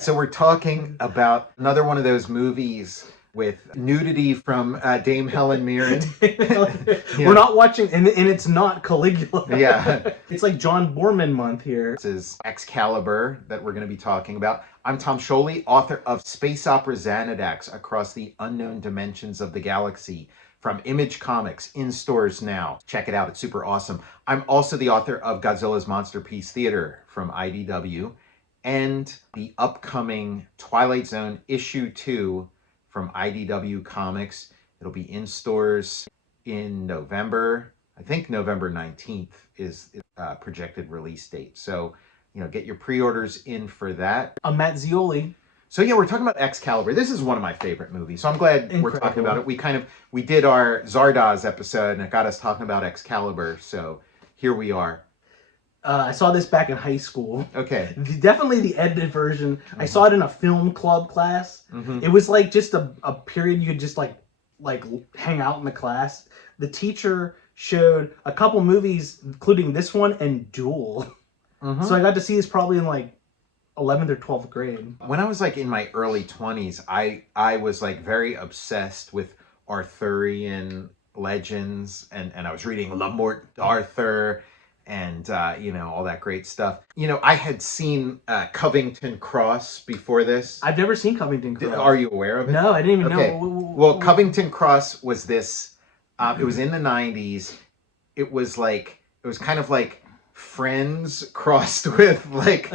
So we're talking about another one of those movies with nudity from Dame Helen Mirren. We're not watching, and it's not Caligula. Yeah. It's like John Borman month here. This is Excalibur that we're going to be talking about. I'm Tom Scioli, author of space opera Xanadax Across the Unknown Dimensions of the Galaxy from Image Comics, in stores now. Check it out, it's super awesome. I'm also the author of Godzilla's Monsterpiece Theater from IDW and the upcoming Twilight Zone issue 2 from IDW Comics. It'll be in stores in November. I think November 19th is projected release date. So, get your pre-orders in for that. I'm Matt Zeoli. So yeah, we're talking about Excalibur. This is one of my favorite movies. So I'm glad we're talking about it. We did our Zardoz episode and it got us talking about Excalibur. So here we are. I saw this back in high school. Okay. Definitely the edited version. I saw it in a film club class. It was like just a period you could just like hang out in the class. The teacher showed a couple movies, including this one and Duel. So I got to see this probably in like 11th or 12th grade. When I was like in my early 20s, I was like very obsessed with Arthurian legends and I was reading Le Morte d'Arthur and all that great stuff. I had seen Covington Cross before this. I've never seen Covington Cross. Are you aware of it? No, I didn't even know. Well, Covington Cross was this, it was in the 90s. It was kind of like Friends crossed with like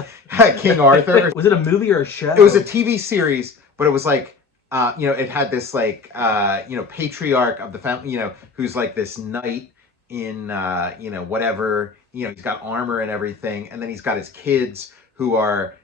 King Arthur. Was it a movie or a show? It was a TV series, but it was like, it had this like, patriarch of the family, who's like this knight in, whatever, he's got armor and everything. And then he's got his kids who are,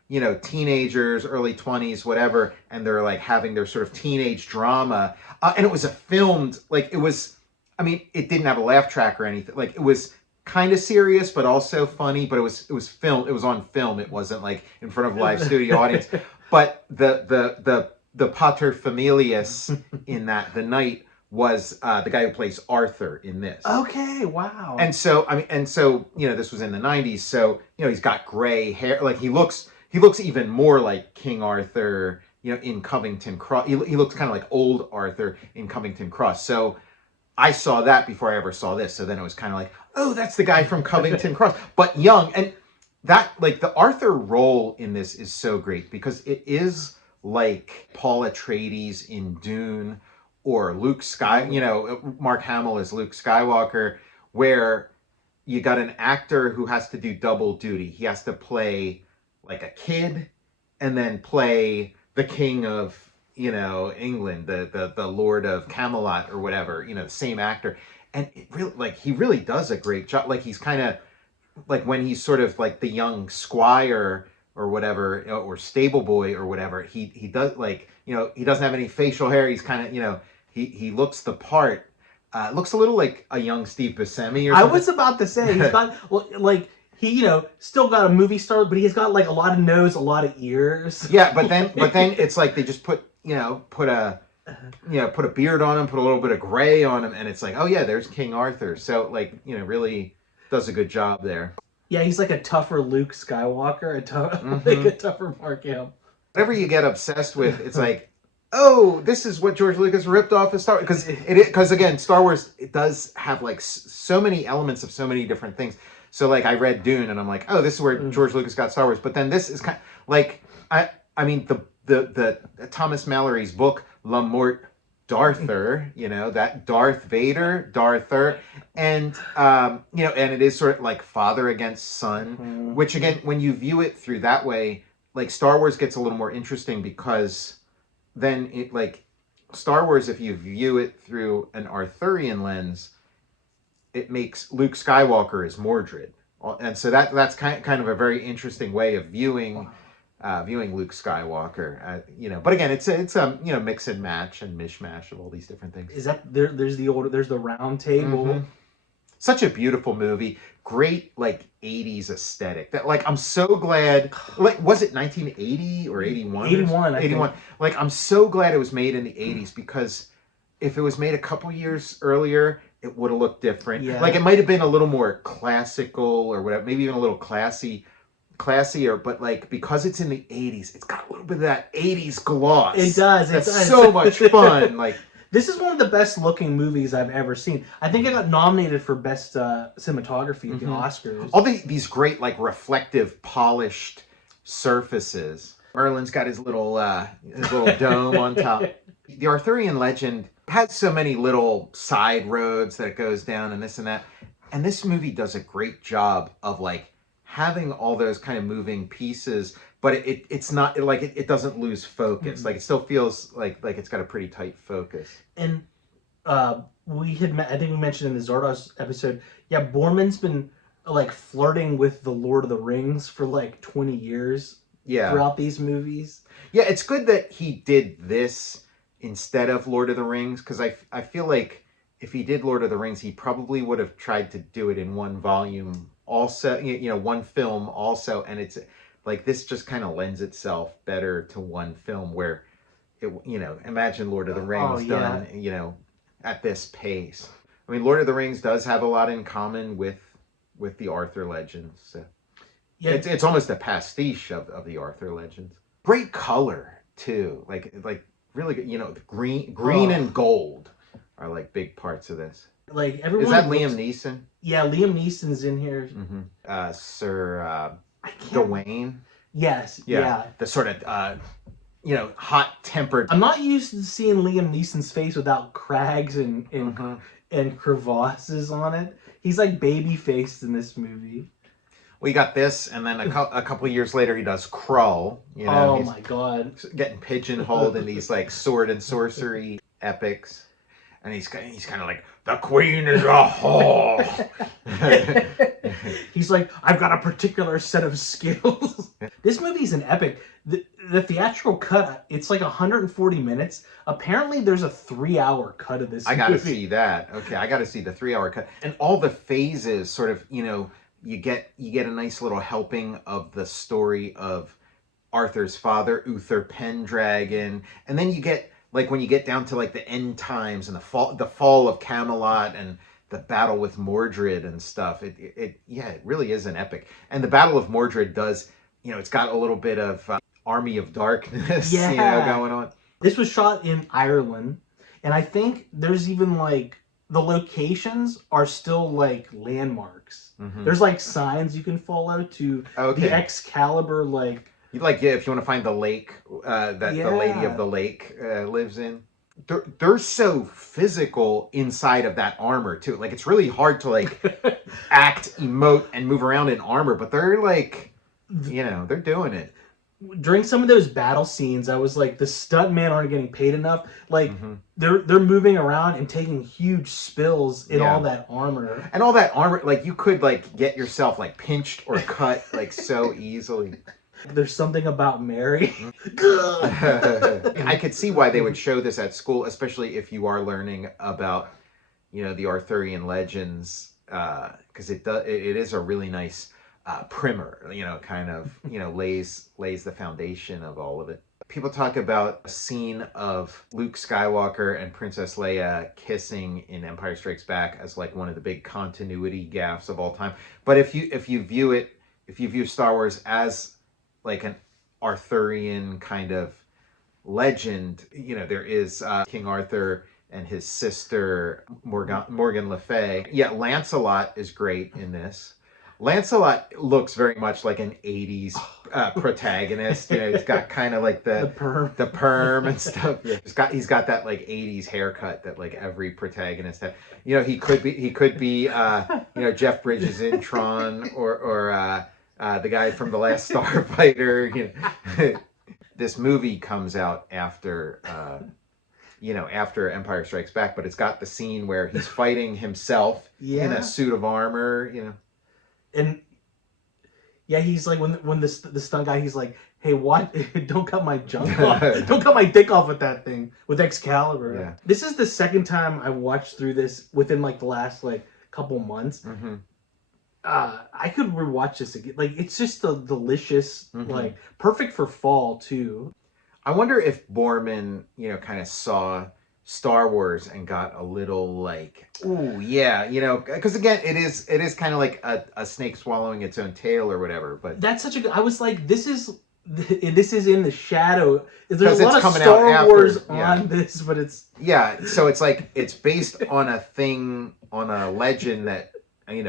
teenagers, early 20s, whatever. And they're like having their sort of teenage drama. And it was filmed, like it was, it didn't have a laugh track or anything. Like it was kind of serious, but also funny, but it was filmed. It was on film. It wasn't like in front of a live studio audience. But the paterfamilias in that, the knight, was the guy who plays Arthur in this. Okay, wow. And so this was in the 90s. So he's got gray hair. Like he looks even more like King Arthur. In Covington Cross. He looks kind of like old Arthur in Covington Cross. So I saw that before I ever saw this. So then it was kind of like, oh, that's the guy from Covington Cross, but young. And that, like, the Arthur role in this is so great because it is like Paul Atreides in Dune or Luke Mark Hamill as Luke Skywalker, where you got an actor who has to do double duty. He has to play like a kid and then play the king of England, the Lord of Camelot or whatever, the same actor. And it really, like, he really does a great job. Like, he's kind of, like, when he's sort of like the young squire or whatever, or stable boy or whatever, he does, like, he doesn't have any facial hair. He's kind of, he looks the part. Looks a little like a young Steve Buscemi or something. I was about to say, he's got, like, he, still got a movie star, but he's got, like, a lot of nose, a lot of ears. Yeah, but then it's like they just put a beard on him, put a little bit of gray on him, and it's like, oh yeah, there's King Arthur. So, like, really does a good job there. Yeah, he's like a tougher Luke Skywalker, like a tougher Mark Hamill. Whatever you get obsessed with, it's like, oh, this is what George Lucas ripped off of Star Wars. Because again, Star Wars, it does have like so many elements of so many different things. So like I read Dune and I'm like, oh, this is where George Lucas got Star Wars. But then this is kind of like, the Thomas Mallory's book, Le Morte d'Arthur, that Darth Vader, Darthur, and, and it is sort of like father against son, which again, when you view it through that way, like Star Wars gets a little more interesting because then it, like, Star Wars, if you view it through an Arthurian lens, it makes Luke Skywalker as Mordred. And so that's kind of a very interesting way of viewing Luke Skywalker, but again, it's a mix and match and mishmash of all these different things. Is that there's the round table. Such a beautiful movie, great like 80s aesthetic. That, like, I'm so glad. Like, was it 1980 or 81? 81. 81. Like, I'm so glad it was made in the 80s because if it was made a couple years earlier, it would have looked different. Yeah. Like, it might have been a little more classical or whatever, maybe even a little classier, but like because it's in the 80s, it's got a little bit of that 80s gloss. It does. That's so much fun. Like, this is one of the best looking movies I've ever seen. I think it got nominated for best cinematography at the Oscars. all these great, like, reflective, polished surfaces. Merlin's got his little dome on top. The Arthurian legend has so many little side roads that it goes down and this and that. And this movie does a great job of, like, having all those kind of moving pieces, but it's not like it doesn't lose focus. Like, it still feels like it's got a pretty tight focus. And I think we mentioned in the Zardoz episode, yeah, Borman's been like flirting with the Lord of the Rings for like 20 years. Yeah. Throughout these movies. Yeah, it's good that he did this instead of Lord of the Rings, because I feel like if he did Lord of the Rings, he probably would have tried to do it in one volume also, one film also, and it's like this just kind of lends itself better to one film where imagine Lord of the Rings done, at this pace. I mean, Lord of the Rings does have a lot in common with the Arthur legends. So. Yeah, it's almost a pastiche of the Arthur legends. Great color too, like really good. The green and gold are like big parts of this. Like everyone. Is that Liam Neeson? Yeah, Liam Neeson's in here. Mm-hmm. Sir Gawain. Yes. Yeah. The sort of hot-tempered. I'm not used to seeing Liam Neeson's face without crags and crevasses on it. He's like baby-faced in this movie. We got this, and then a couple of years later, he does Krull. Oh my god! Getting pigeonholed in these like sword and sorcery epics, and he's kind of like, the queen is a whore. He's like, I've got a particular set of skills. This movie's an epic. The theatrical cut, it's like 140 minutes. Apparently, there's a 3-hour cut of this movie. I gotta see that. Okay, I gotta see the 3-hour cut, and all the phases, sort of, You get a nice little helping of the story of Arthur's father, Uther Pendragon, and then you get, like, when you get down to like the end times and the fall of Camelot and the battle with Mordred and stuff. It really is an epic. And the Battle of Mordred does, it's got a little bit of Army of Darkness, going on. This was shot in Ireland, and I think there's even like the locations are still like landmarks. Mm-hmm. There's like signs you can follow to the Excalibur, like if you want to find the lake that the Lady of the Lake lives in. They're so physical inside of that armor too. Like, it's really hard to like act, emote, and move around in armor, but they're like, they're doing it. During some of those battle scenes, I was like, the stuntmen aren't getting paid enough. Like, they're moving around and taking huge spills in all that armor. And all that armor, like, you could like get yourself like pinched or cut like so easily. There's something about Mary. I could see why they would show this at school, especially if you are learning about, the Arthurian legends, because it is a really nice primer, kind of, lays the foundation of all of it. People talk about a scene of Luke Skywalker and Princess Leia kissing in Empire Strikes Back as like one of the big continuity gaffes of all time. But if you view Star Wars as like an Arthurian kind of legend, there is King Arthur and his sister Morgan Le Fay. Yeah, Lancelot is great in this. Lancelot looks very much like an 80s protagonist. He's got kind of like the perm and stuff. Yeah. He's got that like 80s haircut that like every protagonist has. He could be Jeff Bridges in Tron or the guy from The Last Starfighter. This movie comes out after after Empire Strikes Back, but it's got the scene where he's fighting himself in a suit of armor. And he's like, when the stunt guy, he's like, hey, what? Don't cut my junk off. Don't cut my dick off with that thing, with Excalibur. Yeah. This is the second time I watched through this within like the last like couple months. Mm-hmm. I could rewatch this again. Like, it's just a delicious, like, perfect for fall too. I wonder if Borman, kind of saw Star Wars and got a little like, ooh, yeah, because again, it is kind of like a snake swallowing its own tail or whatever. But that's such a good. I was like, this is this is in the shadow. There's 'Cause a it's lot of coming out Star after, Wars yeah. on this, but it's Yeah, so it's like it's based on a thing, on a legend that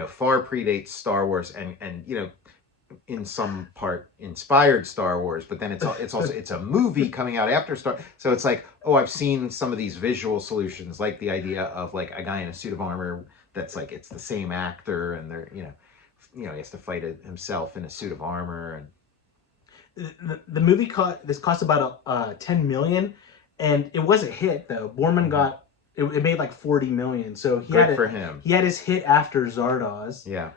far predates Star Wars, and in some part inspired Star Wars, but then it's also it's a movie coming out after Star. So it's like, oh, I've seen some of these visual solutions, like the idea of like a guy in a suit of armor that's like it's the same actor, and they're he has to fight it himself in a suit of armor, and the movie cost about 10 million, and it was a hit though. Borman got it made like 40 million, so good for him. He had his hit after Zardoz, Yeah.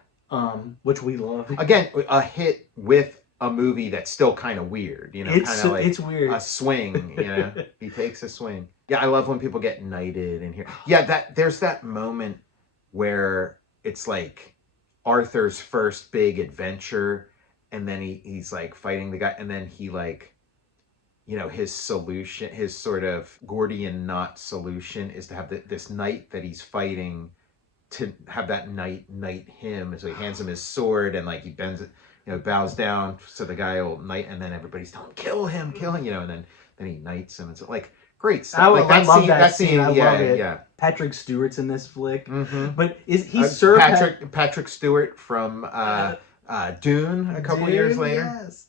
Which we love. Again, a hit with a movie that's still kind of weird, kind of like it's weird. a swing, he takes a swing. Yeah, I love when people get knighted in here. Yeah, there's that moment where it's like Arthur's first big adventure, and then he's like fighting the guy, and then he like, his solution, his sort of Gordian knot solution is to have this knight that he's fighting, to have that knight him, and so he hands him his sword, and like he bends it, bows down, so the guy will knight, and then everybody's telling him, kill him, and then he knights him, and so like great stuff. Like I love that scene. I yeah, love it. Yeah. Patrick Stewart's in this flick, but is he Patrick Stewart from Dune a couple years later? Yes.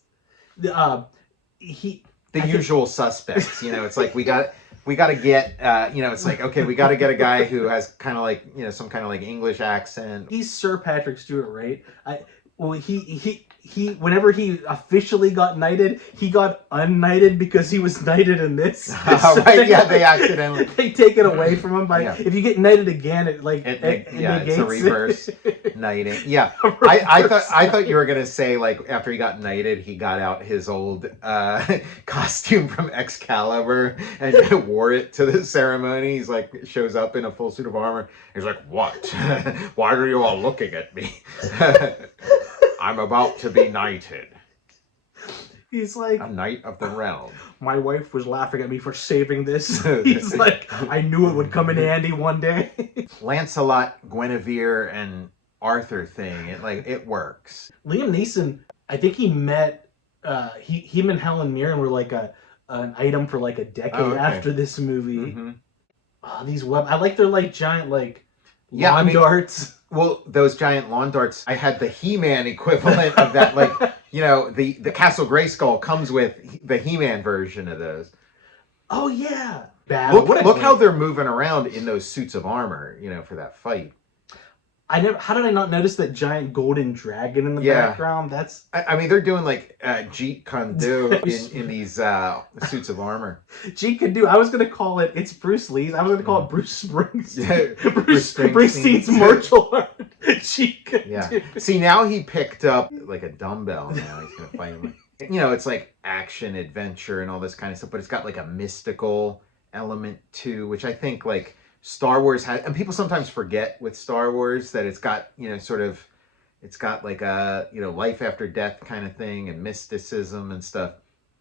The usual suspects. It's like we got to get, it's like, okay, we got to get a guy who has kind of like, some kind of like English accent. He's Sir Patrick Stewart, right? He whenever he officially got knighted, he got unknighted because he was knighted in this. So right? Yeah, they accidentally they take it away from him by if you get knighted again, it it's a reverse knighting. Yeah, I thought you were gonna say like after he got knighted, he got out his old costume from Excalibur and wore it to the ceremony. He's like shows up in a full suit of armor. He's like, "What? Why are you all looking at me? I'm about to be knighted." He's like, a knight of the realm. My wife was laughing at me for saving this. He's like, I knew it would come in handy one day. Lancelot, Guinevere, and Arthur thing. It works. Liam Neeson, I think he met him and Helen Mirren were like an item for like a decade after this movie. These I like their like giant like lawn darts. Well, those giant lawn darts, I had the He-Man equivalent of that, like, the Castle Grayskull comes with the He-Man version of those. Oh, yeah. Look how they're moving around in those suits of armor, for that fight. How did I not notice that giant golden dragon in the background? That's. I mean, they're doing like Jeet Kune Do in these suits of armor. Jeet Kune Do. I was gonna call it. It's Bruce Lee's. I was gonna call it Bruce Springsteen. Yeah, Bruce Springsteen's martial art. Jeet Kune Do. Yeah. See, now he picked up like a dumbbell. Now he's gonna fight him. It's like action, adventure, and all this kind of stuff. But it's got like a mystical element too, which I think like Star Wars has, and people sometimes forget with Star Wars that it's got, it's got like a, life after death kind of thing and mysticism and stuff.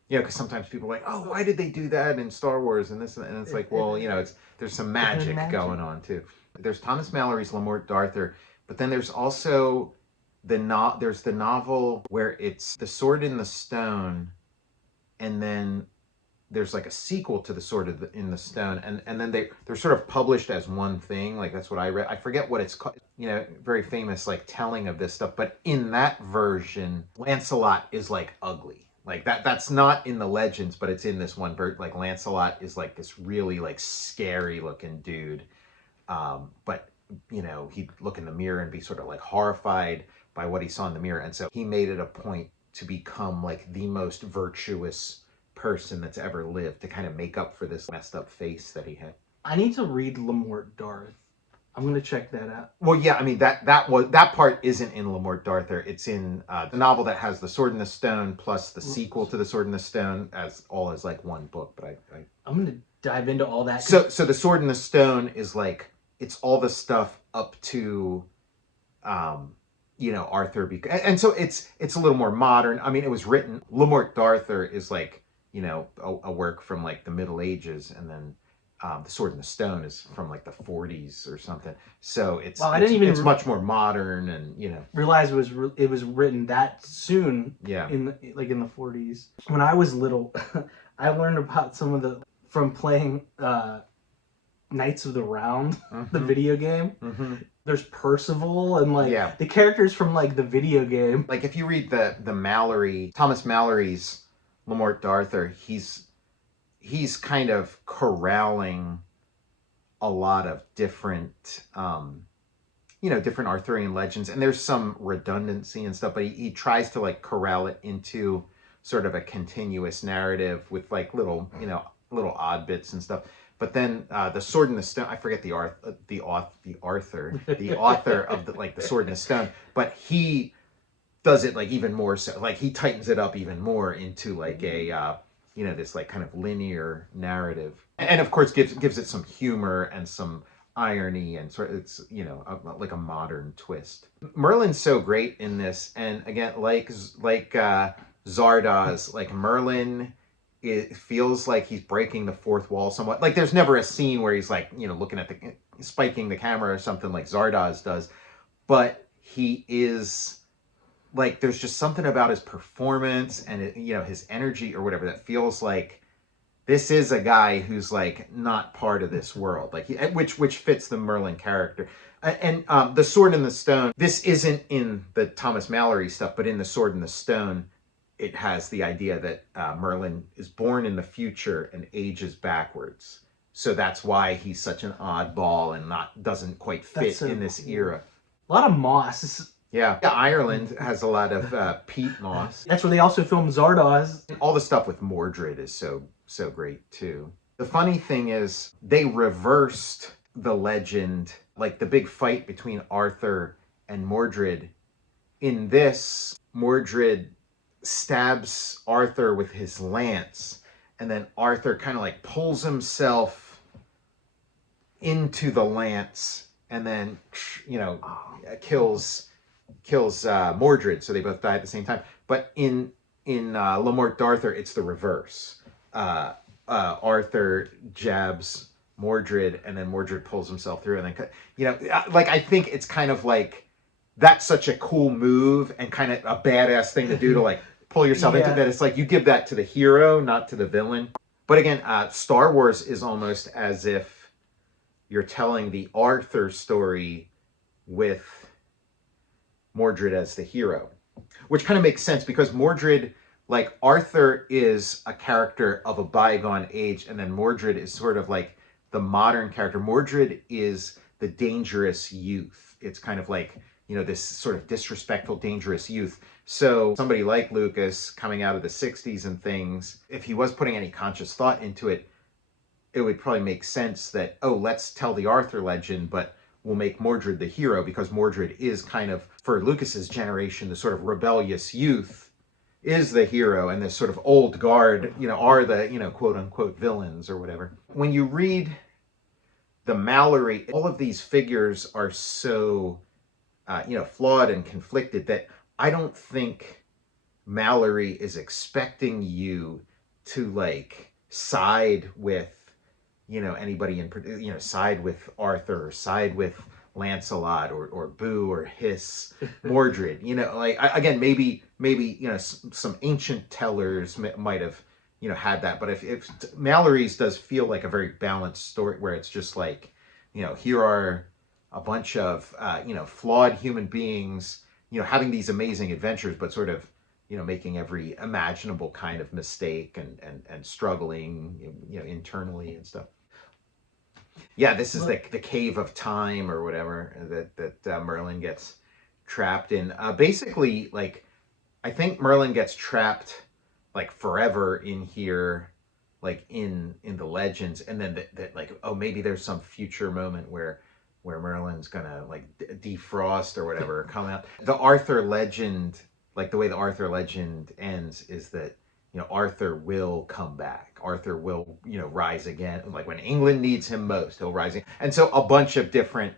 Because sometimes people are like, oh, why did they do that in Star Wars and this, and it's like, well, there's some magic going on too. There's Thomas Mallory's Le Morte d'Arthur, but then there's also there's the novel where it's The Sword in the Stone, and then there's like a sequel to The Sword in the Stone, and then they're sort of published as one thing. Like that's what I read. I forget what it's called. Very famous like telling of this stuff. But in that version, Lancelot is like ugly. Like that's not in the legends, but it's in this one version. Like Lancelot is like this really like scary looking dude. But he'd look in the mirror and be sort of like horrified by what he saw in the mirror, and so he made it a point to become like the most virtuous person that's ever lived to kind of make up for this messed up face that he had. I need to read Le Morte d'Arthur. I'm gonna check that out. Well, yeah, I mean that part isn't in Le Morte d'Arthur. It's in the novel that has The Sword in the Stone plus the sequel to The Sword in the Stone as like one book. But I'm gonna dive into all that. So The Sword in the Stone is like it's all the stuff up to Arthur, and so it's a little more modern. I mean, it was written. Le Morte d'Arthur is like a work from like the Middle Ages, and then The Sword and the Stone is from like the 40s or something. So it's much more modern, and realize it was written that soon. Yeah. In the 40s. When I was little, I learned about some of from playing Knights of the Round, the video game. There's Percival and the characters from the video game. Like if you read the Thomas Mallory's Le Morte d'Arthur, he's kind of corralling a lot of different different Arthurian legends, and there's some redundancy and stuff, but he tries to corral it into sort of a continuous narrative with little odd bits and stuff. But then the Sword and the Stone, I forget the author of the Sword and the Stone, but he does it even more so. He tightens it up even more into a this kind of linear narrative, and of course gives it some humor and some irony, and sort of it's like a modern twist. Merlin's so great in this, and again like Zardoz, Merlin, it feels like he's breaking the fourth wall somewhat. There's never a scene where he's looking at spiking the camera or something like Zardoz does, but he is there's just something about his performance and his energy or whatever that feels like this is a guy who's not part of this world, which fits the Merlin character. And the Sword and the Stone, this isn't in the Thomas Mallory stuff, but in the Sword and the Stone, it has the idea that Merlin is born in the future and ages backwards. So that's why he's such an oddball and doesn't quite fit in this era. A lot of moss. Yeah, Ireland has a lot of peat moss. That's where they also filmed Zardoz. All the stuff with Mordred is so great too. The funny thing is they reversed the legend, the big fight between Arthur and Mordred. In this, Mordred stabs Arthur with his lance, and then Arthur kind of pulls himself into the lance, and then kills Mordred, so they both die at the same time. But in Le Morte d'Arthur, it's the reverse. Arthur jabs Mordred, and then Mordred pulls himself through, and then I think it's kind of that's such a cool move and kind of a badass thing to do to pull yourself into that. It's you give that to the hero, not to the villain. But again, Star Wars is almost as if you're telling the Arthur story with Mordred as the hero, which kind of makes sense because Mordred, Arthur is a character of a bygone age, and then Mordred is sort of the modern character. Mordred is the dangerous youth. It's kind of this sort of disrespectful, dangerous youth. So somebody like Lucas, coming out of the 60s and things, if he was putting any conscious thought into it, it would probably make sense that, let's tell the Arthur legend, but we'll make Mordred the hero, because Mordred is kind of, for Lucas's generation, the sort of rebellious youth is the hero, and this sort of old guard, are the, quote unquote villains or whatever. When you read the Mallory, all of these figures are so, flawed and conflicted that I don't think Mallory is expecting you to side with, anybody in, side with Arthur or side with Lancelot or boo or hiss Mordred. Again, maybe some ancient tellers might have had that, but if Mallory's does feel like a very balanced story where it's just here are a bunch of flawed human beings having these amazing adventures, but sort of making every imaginable kind of mistake and struggling internally and stuff. Yeah, this is the cave of time or whatever that Merlin gets trapped in. Basically, I think Merlin gets trapped forever in here, in the legends, and then that maybe there's some future moment where Merlin's gonna defrost or whatever, come out. The Arthur legend, the way the Arthur legend ends is that Arthur will come back. Arthur will rise again. When England needs him most, he'll rise again. And so a bunch of different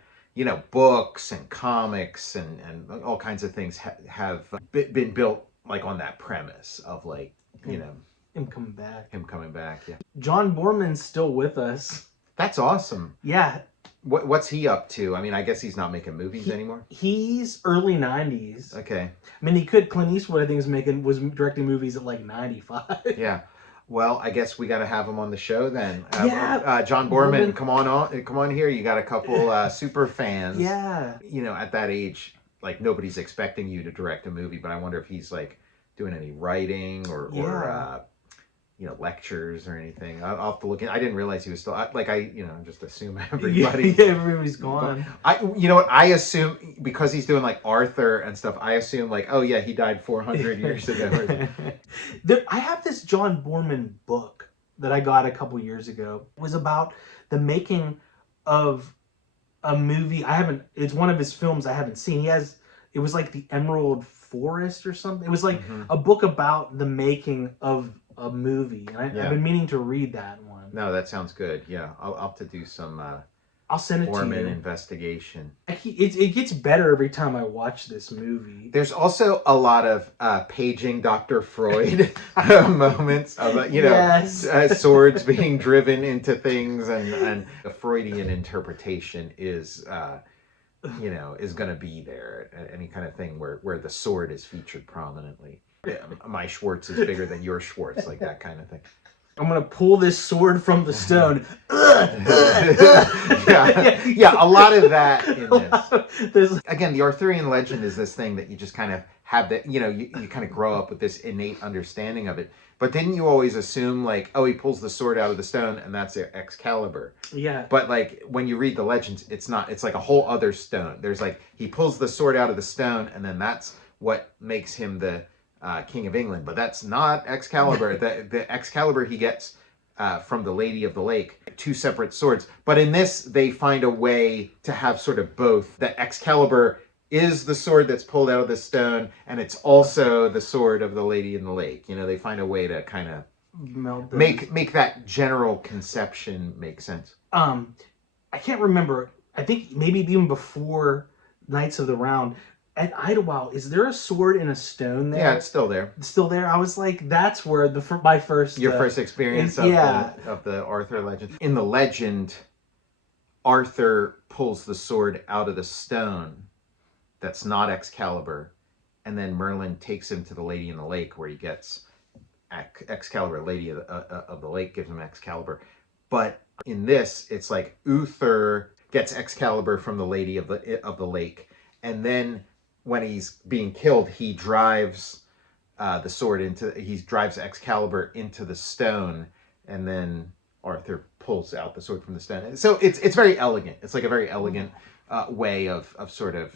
books and comics and all kinds of things have been built on that premise of him coming back. Him coming back, yeah. John Borman's still with us. That's awesome. Yeah. What's he up to? I mean, I guess he's not making movies anymore. He's early 90s. Okay. I mean, Clint Eastwood, I think, was directing movies at like 95. Yeah. Well, I guess we got to have him on the show then. Yeah. John Boorman, come on here. You got a couple super fans. Yeah. You know, at that age, like nobody's expecting you to direct a movie, but I wonder if he's like doing any writing or you know, lectures or anything. I'll have to look in. I didn't realize he was still just assume everybody. Yeah, everybody's gone. You know what? I assume because he's doing like Arthur and stuff. I assume like, oh yeah, he died 400 years ago. I have this John Boorman book that I got a couple years ago. It was about the making of a movie. It's one of his films I haven't seen. It was like the Emerald Forest or something. It was like a book about the making of a movie, and I've been meaning to read that one. No, that sounds good. Yeah, I'll have to do some I'll send it to you. investigation. It gets better every time I watch this movie. There's also a lot of paging Dr. Freud moments of swords being driven into things, and the Freudian interpretation is going to be there. Any kind of thing where the sword is featured prominently. My Schwartz is bigger than your Schwartz, like that kind of thing. I'm gonna pull this sword from the stone. yeah, a lot of that in this. Again, the Arthurian legend is this thing that you just kind of have that, you kind of grow up with this innate understanding of it. But then you always assume like, oh, he pulls the sword out of the stone and that's Excalibur. Yeah. But like when you read the legends, it's not. It's like a whole other stone. There's like he pulls the sword out of the stone and then that's what makes him the King of England, but that's not Excalibur. the Excalibur he gets from the Lady of the Lake, two separate swords. But in this, they find a way to have sort of both. That Excalibur is the sword that's pulled out of the stone, and it's also the sword of the Lady in the Lake. They find a way to kind of make that general conception make sense. I can't remember. I think maybe even before Knights of the Round. At Idlewild, is there a sword in a stone there? Yeah, it's still there. It's still there? I was like, that's where my first... Your first experience of the Arthur legend. In the legend, Arthur pulls the sword out of the stone. That's not Excalibur. And then Merlin takes him to the Lady in the Lake where he gets Excalibur. Lady of the Lake gives him Excalibur. But in this, it's like Uther gets Excalibur from the Lady of the Lake. And then when he's being killed, he drives the sword drives Excalibur into the stone, and then Arthur pulls out the sword from the stone. So it's very elegant. It's like a very elegant way of sort of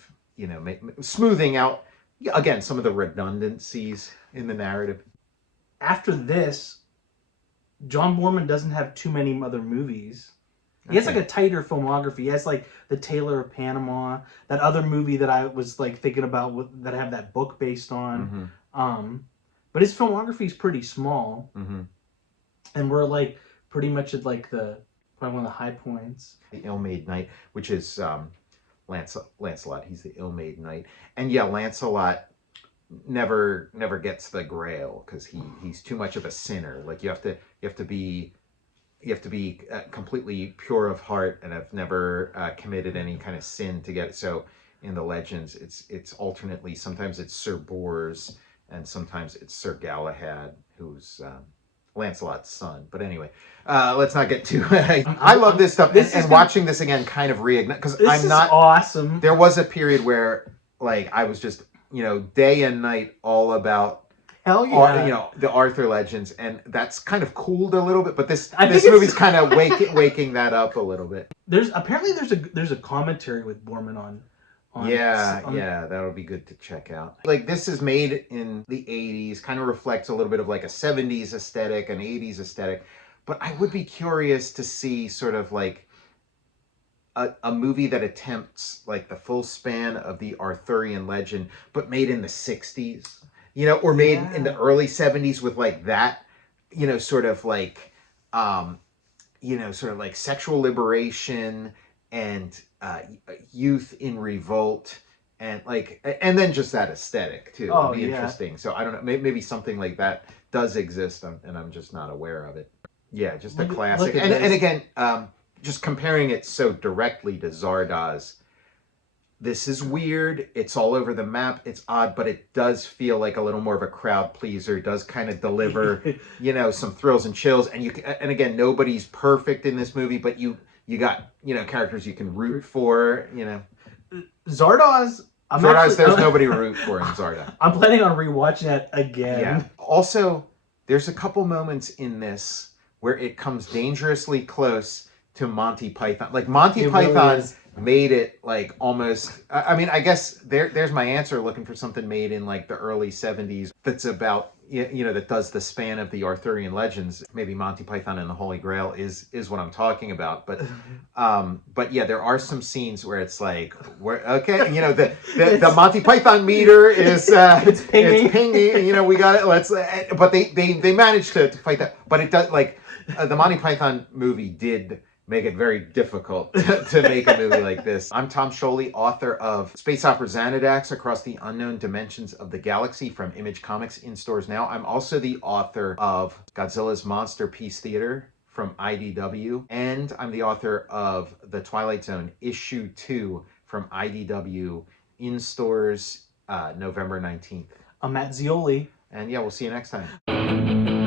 smoothing out again some of the redundancies in the narrative. After this, John Boorman doesn't have too many other movies. He has like a tighter filmography. He has like The Tailor of Panama, that other movie that I was like thinking about that I have that book based on. But his filmography is pretty small, and we're like pretty much at like probably one of the high points. The Ill-Made Knight, which is Lancelot. He's the Ill-Made Knight, and yeah, Lancelot never gets the Grail because he's too much of a sinner. Like you have to be completely pure of heart and have never committed any kind of sin to get it. So in the legends, it's alternately, sometimes it's Sir Bors and sometimes it's Sir Galahad, who's Lancelot's son. But anyway, let's not get too... I love this stuff. And watching this again kind of reignite, because I'm not... awesome. There was a period where like I was just, day and night all about Hell yeah. The Arthur legends, and that's kind of cooled a little bit, but this movie's kind of waking that up a little bit. There's a commentary with Boorman on that'll be good to check out. Like this is made in the 80s, kind of reflects a little bit of like a 70s aesthetic, an 80s aesthetic, but I would be curious to see sort of like a movie that attempts like the full span of the Arthurian legend, but made in the 60s. Or made in the early 70s with like that, sort of like, sort of like sexual liberation and youth in revolt and then just that aesthetic too. It'd be interesting. So I don't know, maybe something like that does exist and I'm just not aware of it. Yeah, just a classic. And again, just comparing it so directly to Zardoz, this is weird. It's all over the map. It's odd, but it does feel like a little more of a crowd pleaser. It does kind of deliver, some thrills and chills. And again, nobody's perfect in this movie, but you got, characters you can root for, Zardoz. There's nobody to root for in Zardoz. I'm planning on rewatching that again. Yeah. Also, there's a couple moments in this where it comes dangerously close to Monty Python. Like Monty Python really made it like almost. I mean, I guess there's my answer. Looking for something made in like the early '70s that's about that does the span of the Arthurian legends. Maybe Monty Python and the Holy Grail is what I'm talking about. But yeah, there are some scenes where it's like, the Monty Python meter is it's pinging. It's pinging. We got it. Let's. But they managed to fight that. But it does like the Monty Python movie did make it very difficult to make a movie like this. I'm Tom Scioli, author of space opera Xanadax Across the Unknown Dimensions of the Galaxy from Image Comics in stores now. I'm also the author of Godzilla's Monsterpiece Theater from IDW, and I'm the author of The Twilight Zone Issue 2 from IDW in stores November 19th. I'm Matt Zeoli. And yeah, we'll see you next time.